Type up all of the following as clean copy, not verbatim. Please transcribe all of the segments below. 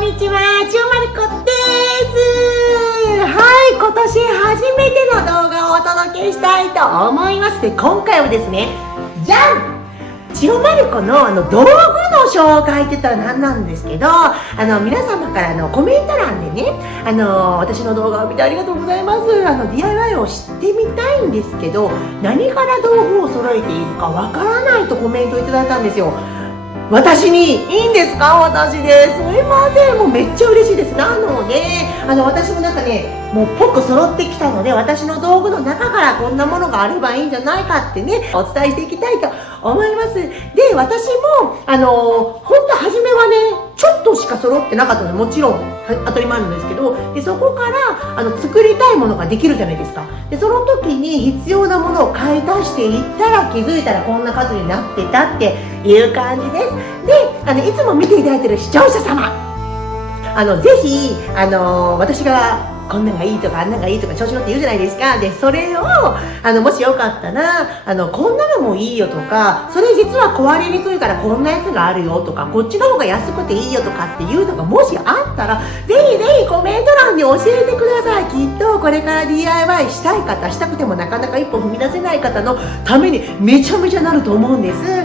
んにちは、ちよまる子です。はい、今年初めての動画をお届けしたいと思います。で、今回はですね、じゃん、ちよまる子の道具の紹介って言ったら何なんですけど、皆様からコメント欄でね、私の動画を見てありがとうございます。DIY を知ってみたいんですけど、何から道具を揃えているかわからないとコメントいただいたんですよ。私にいいんですか？私です。すいません。もうめっちゃ嬉しいです。なので、私もなんかね、もうぽく揃ってきたので、私の道具の中からこんなものがあればいいんじゃないかってね、お伝えしていきたいと思います。で、私も、ほんと初めはね、ちょっとしか揃ってなかったので、もちろん当たり前なんですけど、で、そこから、作りたいものができるじゃないですか。で、その時に必要なものを買い足していったら、気づいたらこんな数になってたっていう感じです。で、いつも見ていただいている視聴者様、ぜひ、私がこんなんがいいとかあんなんがいいとか調子乗って言うじゃないですか。で、それを、もしよかったら、こんなのもいいよとか、それ実は壊れにくいからこんなやつがあるよとか、こっちの方が安くていいよとかっていうのがもしあったら、ぜひぜひコメント欄に教えてください。きっとこれから DIY したい方、したくてもなかなか一歩踏み出せない方のためにめちゃめちゃなると思うんです。はい、なの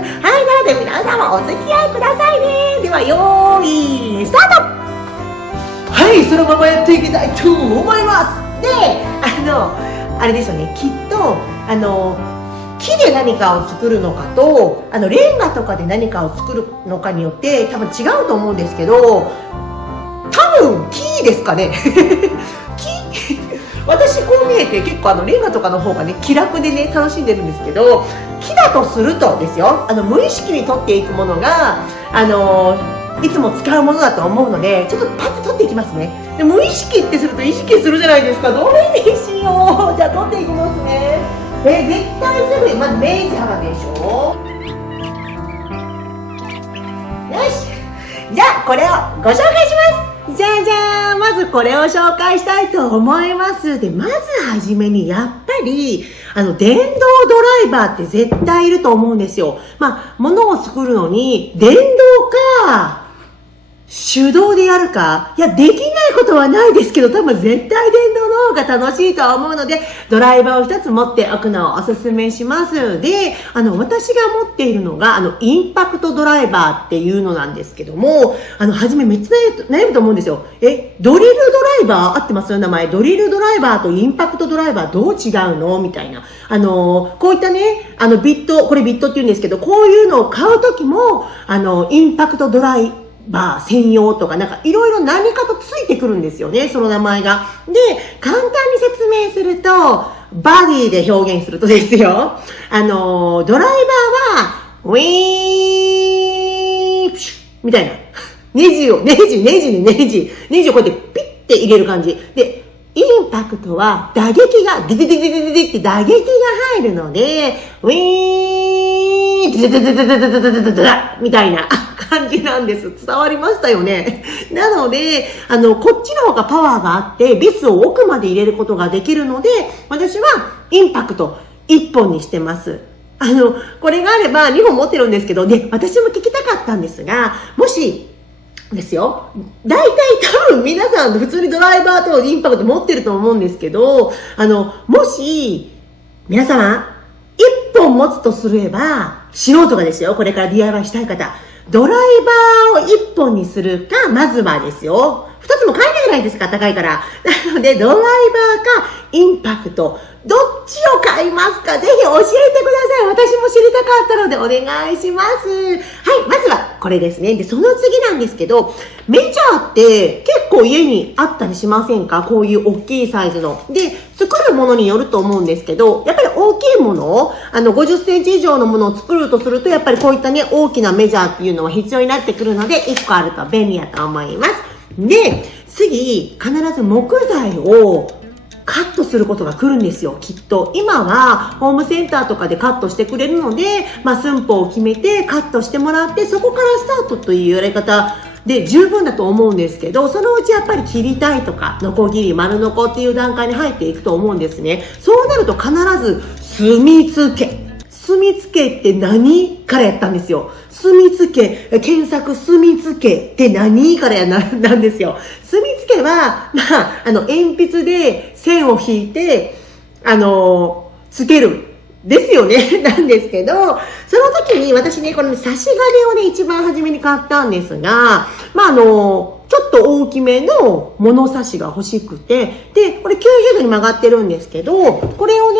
で皆様お付き合いくださいね。では、よーい、スタート！はい、そのままやっていきたいと思います。で、あれですよね、きっと、木で何かを作るのかと、レンガとかで何かを作るのかによって、多分違うと思うんですけど、多分、木ですかね。木私こう見えて結構レンガとかの方がね、気楽でね、楽しんでるんですけど、木だとするとですよ、無意識に取っていくものが、いつも使うものだと思うので、ちょっとパッと取っていきますね。で、無意識ってすると意識するじゃないですか。どれにしよう。じゃあ取っていきますね。絶対すぐにまずメジャーでしょ。よし。じゃあこれをご紹介します。じゃあじゃあ、まずこれを紹介したいと思います。で、まずはじめにやっぱり、電動ドライバーって絶対いると思うんですよ。物を作るのに、電動か、手動でやるか、いや、できないことはないですけど、多分絶対電動の方が楽しいとは思うので、ドライバーを一つ持っておくのをおすすめします。で、私が持っているのが、インパクトドライバーっていうのなんですけども、はじめめっちゃ悩むと思うんですよ。ドリルドライバー合ってますよ、名前。ドリルドライバーとインパクトドライバーどう違うのみたいな。こういったね、ビット、これビットって言うんですけど、こういうのを買うときも、インパクトドライバー専用とかなんかいろいろ何かとついてくるんですよね、その名前が。で、簡単に説明すると、バディで表現するとですよ、ドライバーは、ウィーンプシュみたいな。ネジをこうやってピッて入れる感じ。で、インパクトは打撃が、ディディディディディディって打撃が入るので、ウィーンディディディディディディディディディディみたいな感じなんです。伝わりましたよね。なので、こっちの方がパワーがあって、ビスを奥まで入れることができるので、私はインパクト1本にしてます。これがあれば2本持ってるんですけどね、私も聞きたかったんですが、もし、ですよ。大体多分皆さん普通にドライバーとインパクト持ってると思うんですけど、もし、皆様、1本持つとすれば、素人がですよ、これから DIY したい方、ドライバーを1本にするか、まずはですよ。2つも買えないじゃないですか、高いから。なので、ドライバーか、インパクト、どっちを買いますか？ぜひ教えてください。私も知りたかったのでお願いします。はい、まずはこれですね。で、その次なんですけど、メジャーって結構家にあったりしませんか？こういう大きいサイズの。で、作るものによると思うんですけど、やっぱり大きいもの、50センチ以上のものを作るとすると、やっぱりこういったね、大きなメジャーっていうのは必要になってくるので、1個あると便利だと思います。で、次、必ず木材をカットすることが来るんですよ、きっと。今はホームセンターとかでカットしてくれるので、寸法を決めてカットしてもらって、そこからスタートというやり方で十分だと思うんですけど、そのうちやっぱり切りたいとか、ノコギリ、丸ノコっていう段階に入っていくと思うんですね。そうなると必ず墨付けって何からやったんですよ。墨付け、検索墨付けって何からなんですよ。墨付けは、鉛筆で線を引いて、つける。ですよね。なんですけど、その時に私ね、この差し金をね、一番初めに買ったんですが、ちょっと大きめの物差しが欲しくて、で、これ90度に曲がってるんですけど、これをね、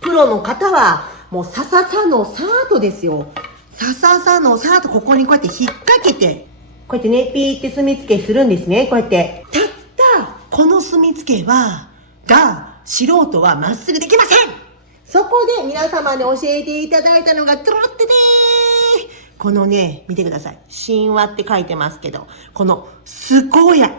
プロの方は、もうさささのさーとですよ。さささのさーとここにこうやって引っ掛けて、こうやってね、ピーって墨付けするんですね。こうやって。たった、この墨付けが、素人はまっすぐできません。そこで皆様に教えていただいたのが、トロってでー。このね、見てください。神話って書いてますけど、このスコヤ。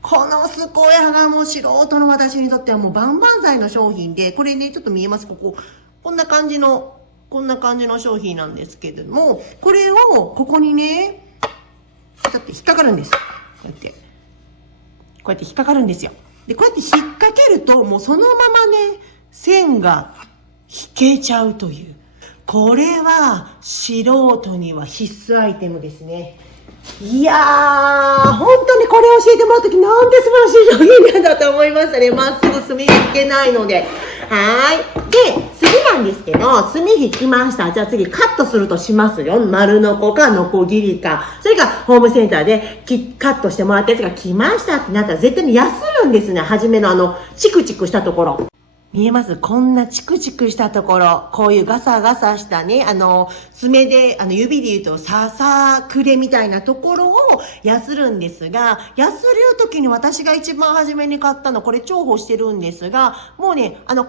このスコヤがもう素人の私にとってはもう万々歳の商品で、これね、ちょっと見えますこんな感じの商品なんですけれども、これをここにね、ちょっと引っかかるんです。こうやって引っかかるんですよ。で、こうやって引っ掛けると、もうそのままね、線が引けちゃうという。これは素人には必須アイテムですね。いやー、本当にこれ教えてもらうときなんて素晴らしい商品なんだと思いましたね。まっすぐ墨が引けないので。で、次なんですけど、墨引きました。じゃあ次カットするとしますよ。丸のこかノコギリか。それがホームセンターでカットしてもらったやつが来ましたってなったら絶対にヤスるんですね。初めのチクチクしたところ。見えます？こんなチクチクしたところ、こういうガサガサしたね、爪で、指で言うとささくれみたいなところをやするんですが、やする時に私が一番初めに買ったの、これ重宝してるんですが、もうね、変え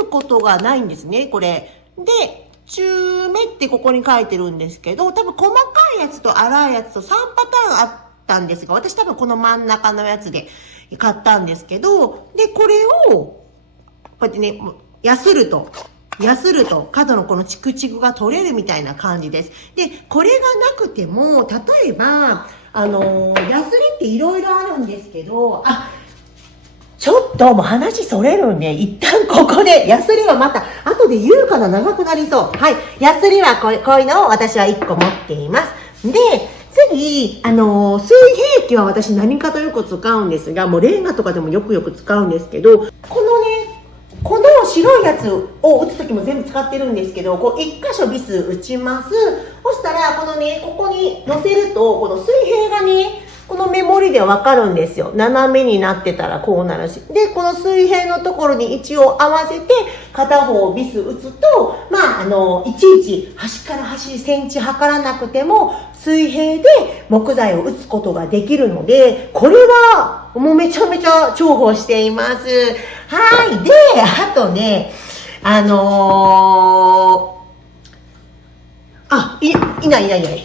ることがないんですね、これ。で、中目ってここに書いてるんですけど、多分細かいやつと粗いやつと3パターンあったんですが、私多分この真ん中のやつで買ったんですけど、で、これを、こうやってね、やすると角のこのチクチクが取れるみたいな感じです。で、これがなくても、例えば、やすりっていろいろあるんですけど、ちょっともう話それるんで、一旦ここで、やすりはまた、後で言うかな、長くなりそう。はい。やすりはこういうのを私は1個持っています。で、次、水平器は私何かとよく使うんですが、もうレンガとかでもよく使うんですけど、この白いやつを打つときも全部使ってるんですけど、一箇所ビス打ちます。そしたら、ここに乗せると、この水平がね、このメモリでわかるんですよ。斜めになってたらこうなるし。で、この水平のところに位置を合わせて、片方ビス打つと、いちいち端から端センチ測らなくても、水平で木材を打つことができるので、これはもうめちゃめちゃ重宝しています。はい。で、あとね、いない。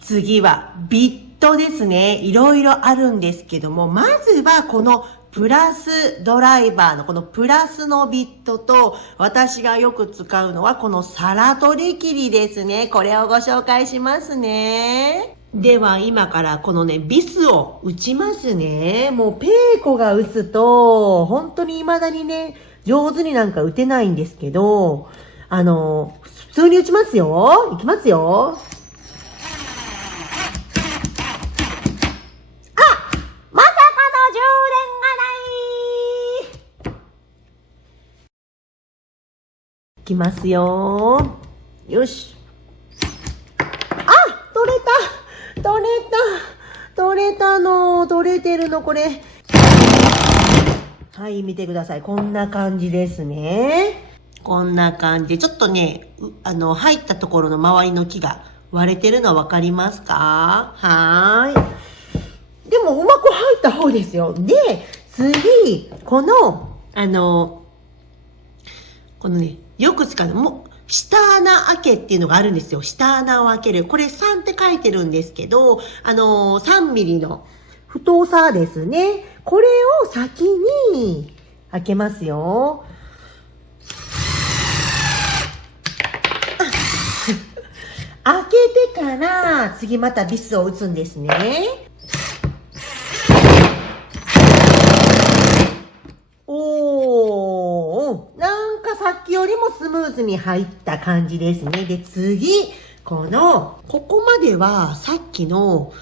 次はビットですね。いろいろあるんですけども、まずはこのプラスドライバーのこのプラスのビットと、私がよく使うのはこの皿取り切りですね。これをご紹介しますね。では今からこのね、ビスを打ちますね。もうペーコが打つと、本当に未だにね、上手になんか打てないんですけど、普通に打ちますよ。いきますよ。まさかの充電がない。いきますよ。よし。取れてるの、これ。はい、見てください。こんな感じですね。こんな感じ。ちょっとね、入ったところの周りの木が割れてるのわかりますか？でも、うまく入った方ですよ。で、次、このね、よく使うの、下穴開けっていうのがあるんですよ。下穴を開ける。これ3って書いてるんですけど、3ミリの太さですね。これを先に開けますよ。開けてから、次またビスを打つんですね。なんかさっきよよりもスムーズに入った感じですね。で、次、ここまではさっきの、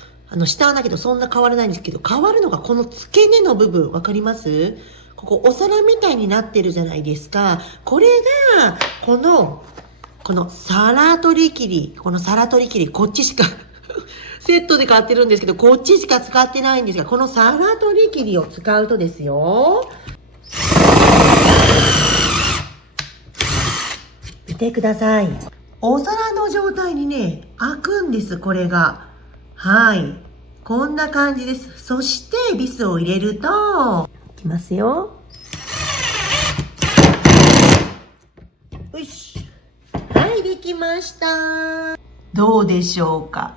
下穴だけどそんな変わらないんですけど、変わるのがこの付け根の部分、わかります？ここお皿みたいになってるじゃないですか。これが、この皿取り切り、こっちしか、セットで買ってるんですけど、こっちしか使ってないんですが、この皿取り切りを使うとですよ。見てください。お皿の状態にね、開くんです、これが。はい。こんな感じです。そして、ビスを入れると、いきますよ。よし。はい、できました。どうでしょうか。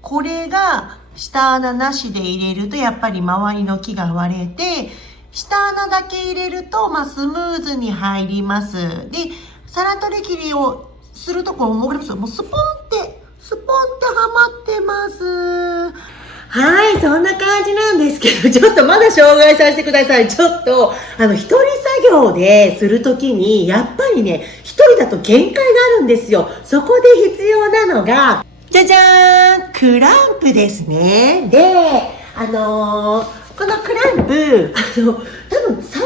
これが、下穴なしで入れると、やっぱり周りの木が割れて、下穴だけ入れると、スムーズに入ります。で、皿取り切りをすると、もうスポンってはまってます。はい、そんな感じなんですけど、ちょっとまだ紹介させてください。ちょっと、一人作業でするときに、やっぱりね、一人だと限界があるんですよ。そこで必要なのが、じゃじゃーん、クランプですね。で、このクランプ、多分最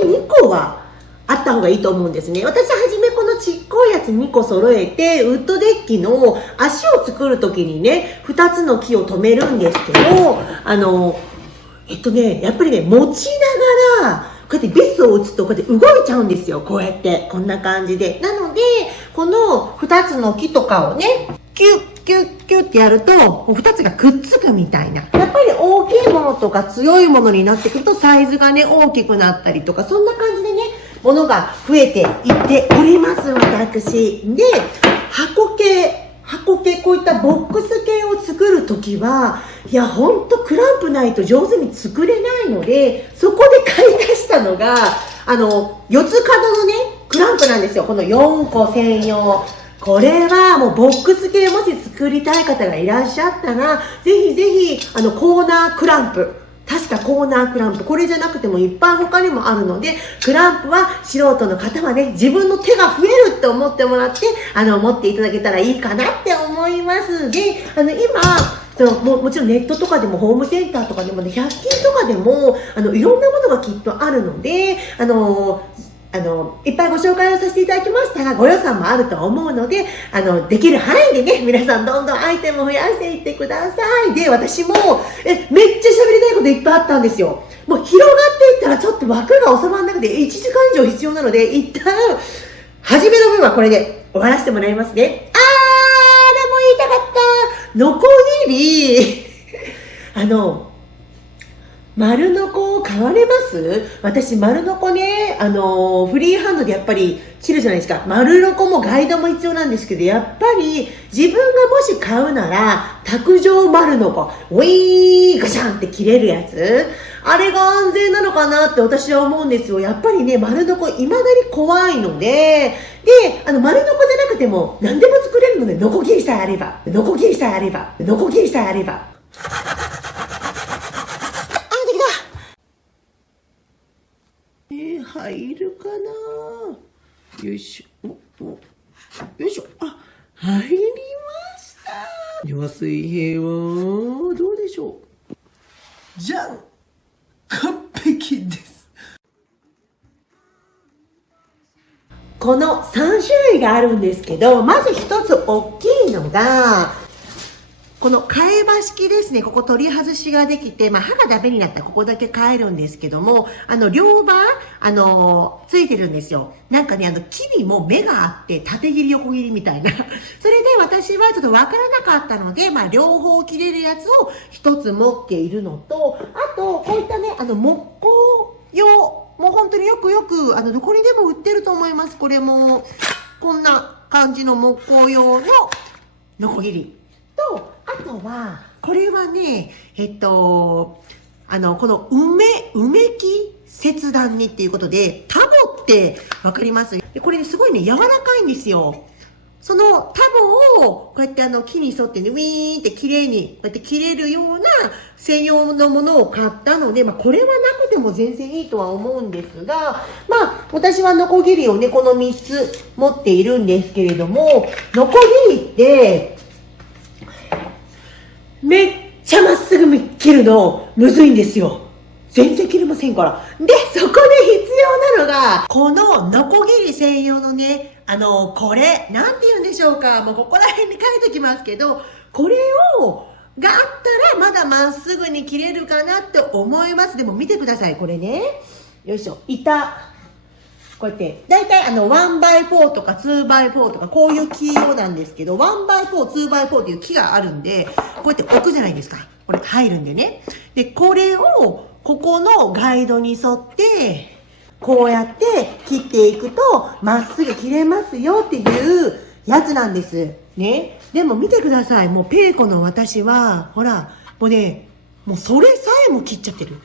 低2個はあった方がいいと思うんですね。私はじめこのちっこいやつ2個揃えて、ウッドデッキの足を作るときにね、2つの木を止めるんですけど、やっぱりね、持ちながら、こうやってビスを打つとこうやって動いちゃうんですよ。こうやって。こんな感じで。なので、この2つの木とかをね、キュッキュッキュッってやると、2つがくっつくみたいな。やっぱり大きいものとか強いものになってくるとサイズがね、大きくなったりとか、そんな感じでね、ものが増えていっております、私。で、箱系、こういったボックス系を作るときは、いや、ほんとクランプないと上手に作れないので、そこで買い出したのが、四つ角のね、クランプなんですよ。この4個専用。これはもうボックス系もし作りたい方がいらっしゃったら、ぜひぜひ、コーナークランプ。確かコーナークランプ。これじゃなくてもいっぱい他にもあるので、クランプは素人の方はね、自分の手が増えるって思ってもらって、持っていただけたらいいかなって思います。で、今、もちろんネットとかでもホームセンターとかでもね、100均とかでも、いろんなものがきっとあるので、いっぱいご紹介をさせていただきましたが、ご予算もあると思うので、できる範囲でね、皆さんどんどんアイテムを増やしていってください。で、私も、めっちゃ喋りたいこといっぱいあったんですよ。もう広がっていったらちょっと枠が収まらなくて1時間以上必要なので、一旦、初めの分はこれで終わらせてもらいますね。でも言いたかった。ノコギリ、丸ノコを買われます？私、丸ノコね、フリーハンドでやっぱり切るじゃないですか。丸ノコもガイドも必要なんですけど、やっぱり自分がもし買うなら、卓上丸ノコ、ウィーガシャンって切れるやつ。あれが安全なのかなって私は思うんですよ。やっぱりね、丸ノコ未だに怖いので、丸ノコじゃなくても何でも作れるので、ノコギリさえあれば。入るかな。よいしょ。よいしょ。入りました。では水平はどうでしょう。じゃん、完璧です。この3種類があるんですけど、まず一つ大きいのが、この替え刃式ですね。ここ取り外しができて、刃がダメになったらここだけ変えるんですけども、両刃、ついてるんですよ。なんかね、木にも目があって、縦切り横切りみたいな。それで私はちょっとわからなかったので、両方切れるやつを一つ持っているのと、あと、こういったね、木工用、もう本当によく、どこにでも売ってると思います。これも、こんな感じの木工用のノコギリ。と、あとは、これはね、この梅木切断にっていうことで、タボってわかります？でこれね、すごいね、柔らかいんですよ。そのタボを、こうやって木に沿ってね、ウィーンって綺麗に、こうやって切れるような専用のものを買ったので、これはなくても全然いいとは思うんですが、私はノコギリをね、この3つ持っているんですけれども、ノコギリって、めっちゃまっすぐ切るの、むずいんですよ。全然切れませんから。で、そこで必要なのが、このノコギリ専用のね、これ、なんて言うんでしょうか。もうここら辺に書いときますけど、これがあったらまだまっすぐに切れるかなって思います。でも見てください。これね。よいしょ。こうやって、だいたい1x4 とか 2x4 とかこういう木用なんですけど、1x4、2x4 っていう木があるんで、こうやって置くじゃないですか。これ入るんでね。で、これを、ここのガイドに沿って、こうやって切っていくと、まっすぐ切れますよっていうやつなんです。ね。でも見てください。もうペーコの私は、ほら、もうね、もうそれさえも切っちゃってる。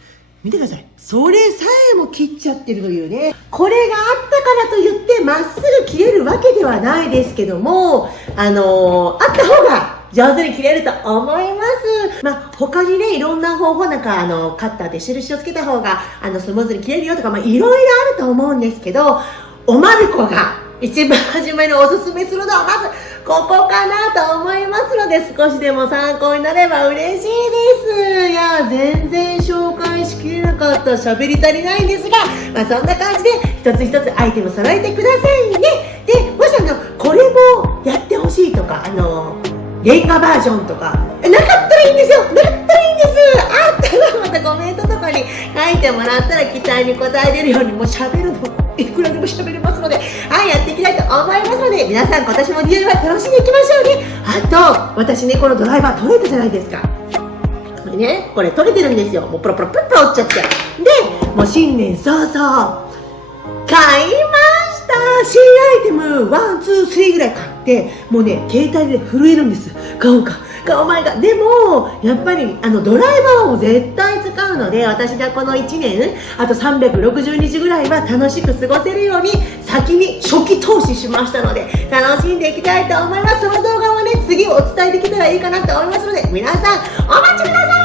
見てください。それさえも切っちゃってるというね。これがあったからといってまっすぐ切れるわけではないですけども、あった方が上手に切れると思います。まあ、他にね、いろんな方法なんか、カッターで印をつけた方が、スムーズに切れるよとか、まあ、いろいろあると思うんですけど、おまる子が一番初めにおすすめするのは、まず、ここかなと思いますので、少しでも参考になれば嬉しいです。いや、全然紹介しきれなかった。喋り足りないんですが、まあ、そんな感じで、一つ一つアイテム揃えてくださいね。で、もしこれもやってほしいとか、レンガバージョンとか、なかったらいいんですよ。なかったらいいんです。あったらまたコメントとかに書いてもらったら期待に応えれるように、もう喋るの、いくらでも喋れますので、はい、やっていきたいと思いますので、皆さん今年も DIY 楽しんでいきましょうね。あと、私ね、このドライバー取れたじゃないですか。これね、これ取れてるんですよ。もうプロプロプロプロ折っちゃって。で、もう新年早々、買いました。新アイテム、1、2、3ぐらい買って、もうね、携帯で震えるんです。買おうか。お前が。でも、やっぱり、ドライバーを絶対使うので、私がこの1年、あと360日ぐらいは楽しく過ごせるように、先に初期投資しましたので、楽しんでいきたいと思います。その動画はね、次お伝えできたらいいかなと思いますので、皆さん、お待ちください。